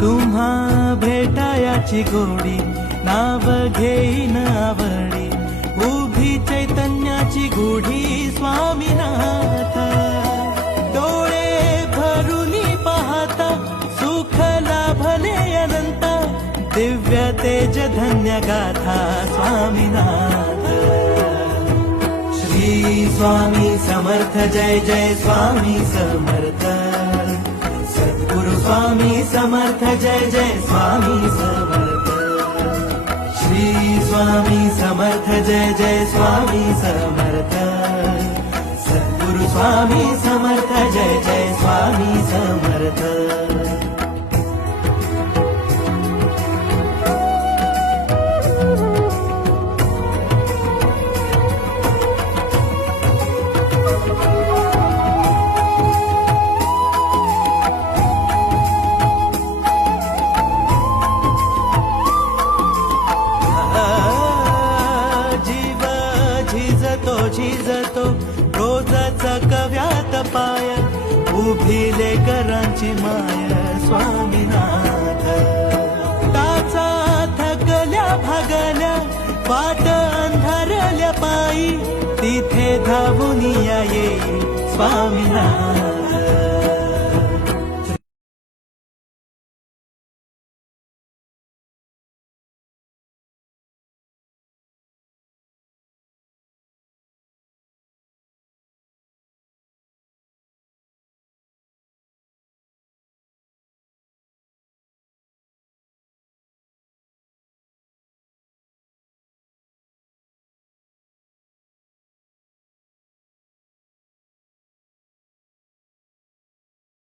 तुम्हा भेटायाची गोडी नाव घेईन आवडी उभी चैतन्याची गुढी स्वामीनाथ डोळे भरूनी पाहता सुख लाभले अनंत दिव्य तेज धन्य गाथा स्वामीनाथ श्री स्वामी समर्थ जय जय स्वामी समर्थ सद्गुरु स्वामी समर्थ जय जय स्वामी समर्थ श्री स्वामी समर्थ जय जय स्वामी समर्थ सद्गुरु स्वामी समर्थ जय जय स्वामी समर्थ झिजतो रोजच कव्यात पाय उभी लेकरांची माय स्वामीनाथ टाचा थकल्या भागल्या वाट अंधारल्या पायी तिथे धावून येई स्वामीनाथ